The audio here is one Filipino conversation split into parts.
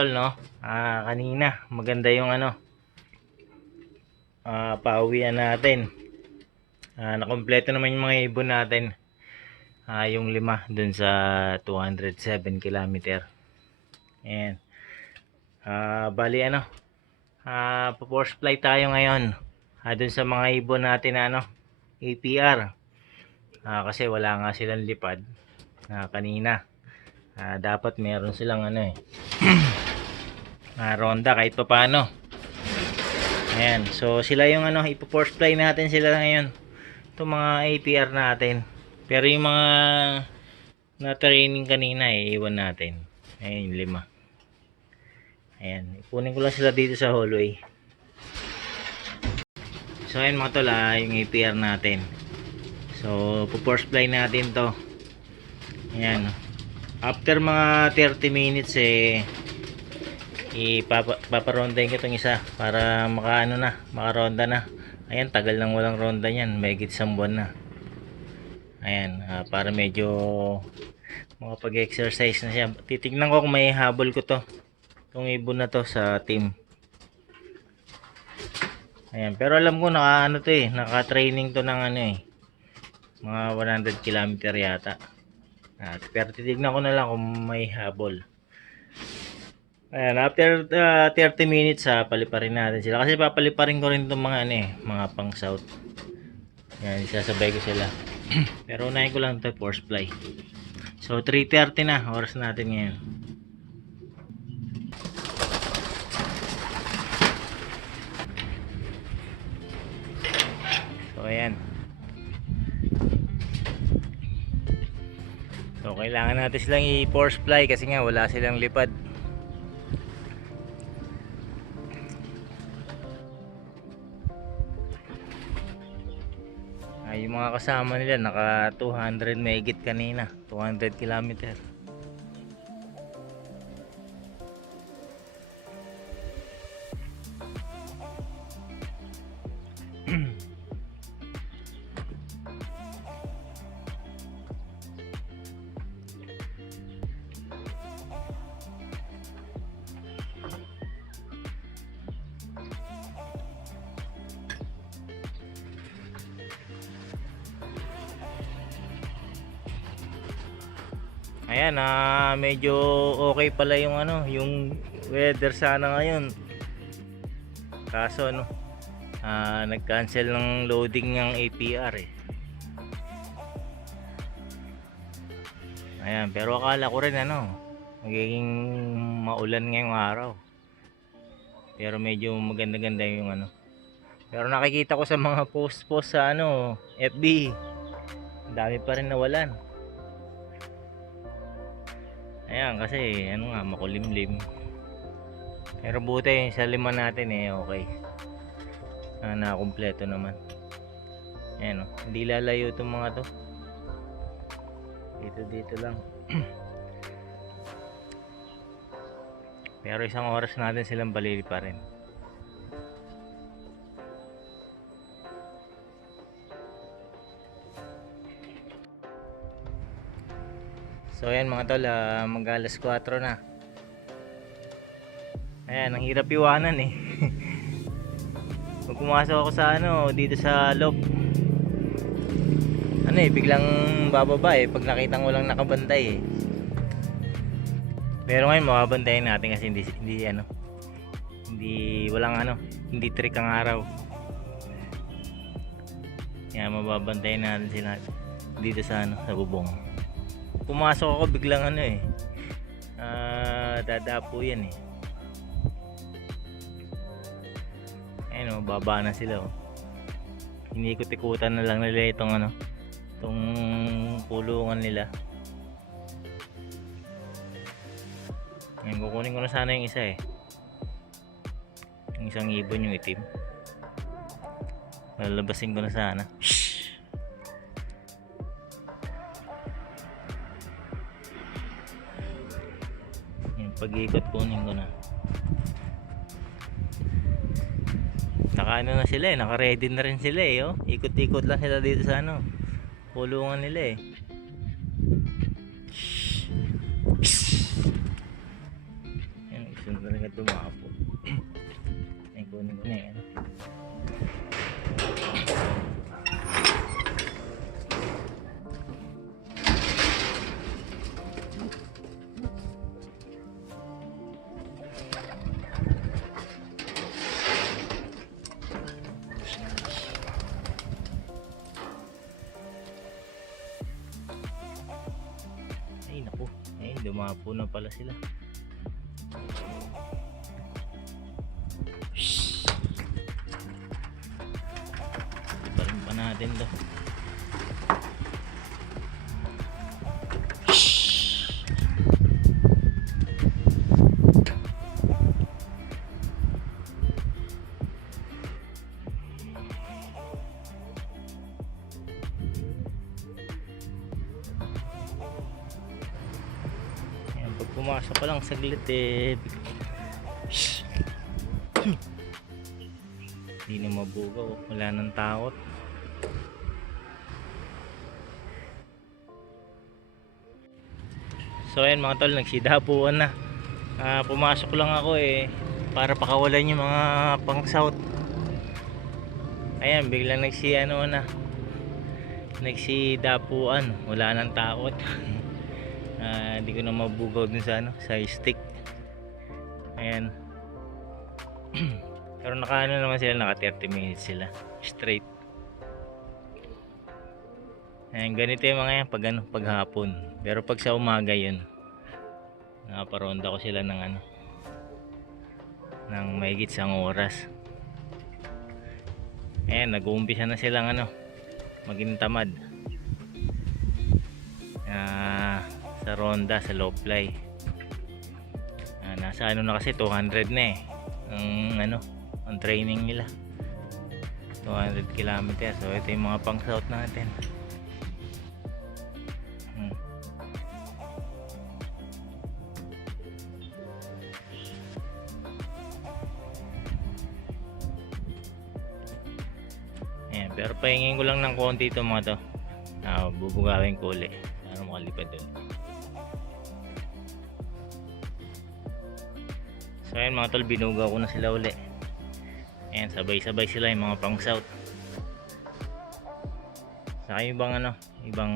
tol, no? Kanina maganda yung pauwian natin. Nakompleto naman yung mga ibon natin. Yung 5 dun sa 207 kilometer. Ayan. Bali pa-force fly tayo ngayon. Dun sa mga ibon natin na APR. Kasi wala nga silang lipad kanina. Dapat meron silang ronda kahit pa paano. Ayan, so sila yung ipo-force fly natin sila ngayon. Itong mga APR natin. Pero yung mga na-training kanina iwan natin. Ayan, 5. Ayan, ipunin ko lang sila dito sa hallway. So ayan mga tol, yung APR natin. So, po-force fly natin to. Ayan. After mga 30 minutes ipaparondahin ko itong isa para makaronda na. Ayan, tagal nang walang ronda niyan, mahigit isang buwan na. Ayan, para medyo makapag-exercise na siya. Titignan ko kung may habol ko to, itong ibon na to sa team. Ayan, pero alam ko naka-training to ng mga 100 kilometer yata. Pero titignan ko na lang kung may habol. Ayan, after 30 minutes paliparin natin sila. Kasi papaliparin ko rin itong mga mga pang south. Ayan, isasabay ko sila. Pero unahin ko lang ito, force fly. So 3:30 na, oras natin ngayon. So ayan. So kailangan natin silang i-force fly kasi nga wala silang lipad. Yung mga kasama nila naka 200 megit kanina, 200 kilometer. Ayan, medyo okay pala yung yung weather sana ngayon. Kaso nag-cancel ng loading ng APR Ayan, pero akala ko rin magiging maulan ngayong araw. Pero medyo maganda-ganda yung Pero nakikita ko sa mga post sa FB, dami pa rin nawalan. Ayan, kasi makulimlim. Pero buti sa 5 natin okay. Nakakumpleto naman. Ayan hindi lalayo itong mga to. Dito lang. Pero isang oras natin silang balili pa rin. So ayan mga tol, mag-alas 4 na. Ayan, ang hirap iwanan Pag pumasok ako sa dito sa loob, biglang bababa pag nakita ko lang nakabantay Pero ngayon mababantayan natin kasi hindi trick ang araw. Kaya mababantayan natin sila dito sa sa bubong. Pumasok ako biglang dadapo yan Ayun baba na sila Inikot-ikutan na lang nila itong itong kulungan nila. Ayun, kukunin ko na sana yung isa yung isang ibon, yung itim. Lalabasin ko na sana. Pag-ikot kunin ko na. Naka na sila naka-ready na rin sila Ikot-ikot lang sila dito sa kulungan nila Yan, gusto na talaga dumapo. Ay, kunin ko na yan. Ay naku, ay dumapo na pala sila. Iparin pa natin to. Ayan, pag pumasok pa lang saglit eh, hindi na mabugaw, wala nang takot. So ayan mga tol, nagsidapuan na. Pumasok lang ako eh para pakawalan yung mga pang south. Ayan, biglang nagsidapuan, wala nang takot. Hindi ko na mabugaw dun sa sa stick. Ayan. Pero naka naman sila, naka 30 minutes sila straight. Ayan, ganito yung mga yan pag hapon. Pero pag sa umaga yun, nakaparonda ko sila ng ng mahigit isang oras. Ayan, nag-uumpisa na silang maging tamad sa ronda, sa low fly. Nasa na kasi 200 na eh ang training nila, 200 km. So ito yung mga pang south natin. Ayan, pero pahingin ko lang ng konti ito mga to. Bubugawin ko ulit para makalipad doon. So ayan mga tol, binugaw ko na sila uli. Ayan, sabay-sabay sila yung mga pang south. Saka yung ibang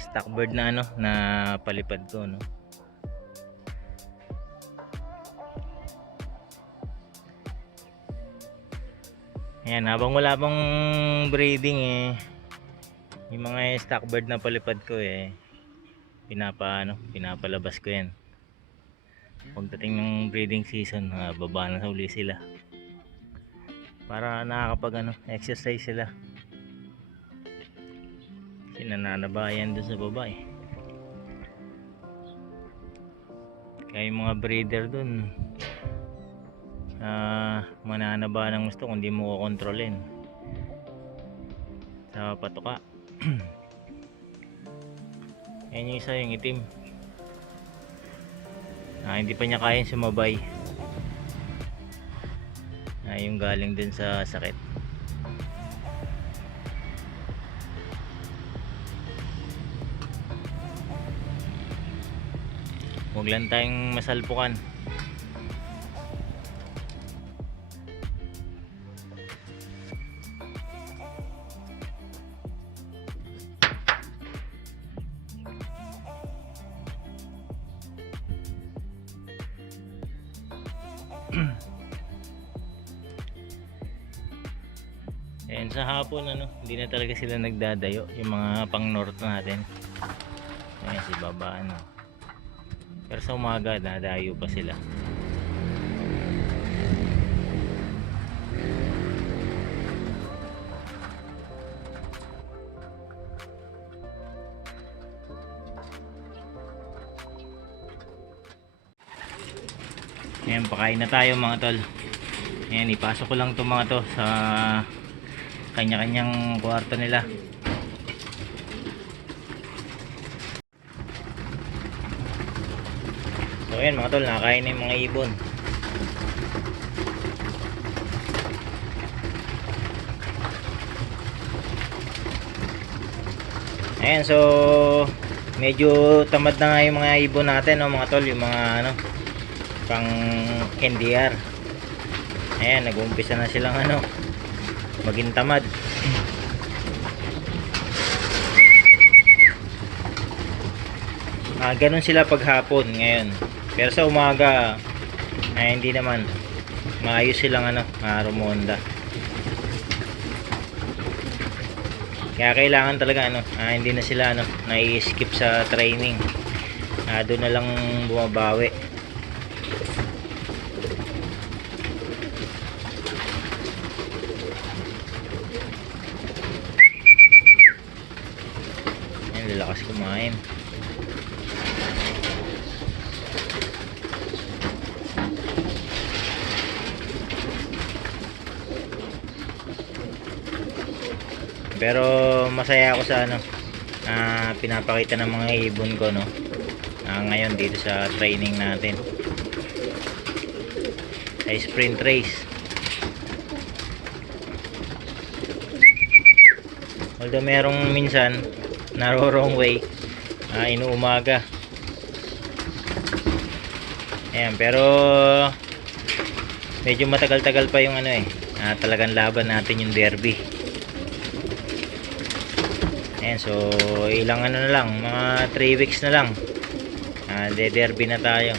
stock bird na na palipad ko Ayan, habang wala pang breeding yung mga stock bird na palipad ko pinapalabas ko yan. Pagdating ng breeding season, baba na sa uli sila para nakakapag exercise sila, kasi nananabayan doon sa baba kaya yung mga breeder doon mananaba ng gusto kung di mo kukontrolin sa patuka. Yan yung isa, yung itim. Hindi pa niya kayang sumabay. Yung galing din sa sakit. Huwag lang tayong masalpukan. Ayan, sa hapon hindi na talaga sila nagdadayo yung mga pang north natin. Ayan, si baba pero sa umaga dadayo pa sila. Ayan, pakain na tayo mga tol. Ayan, ipasok ko lang itong mga to sa kanya-kanyang kwarto nila. So ayan mga tol, nakakain na yung mga ibon. Ayan, so medyo tamad na nga yung mga ibon natin, no, mga tol, yung mga ano, pang NDR. Ayan, nag-uumpisa na silang ano, maging tamad. Ganun sila paghapon ngayon. Pero sa umaga ay hindi naman, maayos silang ano, rumonda. Kaya kailangan talaga ano, hindi na sila ano, nai-skip sa training. Doon na lang bumabawi. Ayan, lalakas kumain. Pero masaya ako sa ano, pinapakita ng mga ibon ko, no, ngayon dito sa training natin ay sprint race. Although merong minsan naro-wrong way, inuumaga. Ayan, pero medyo matagal-tagal pa yung ano talagang laban natin yung derby. Ayan, so ilang ano na lang, mga 3 weeks na lang, derby na tayo.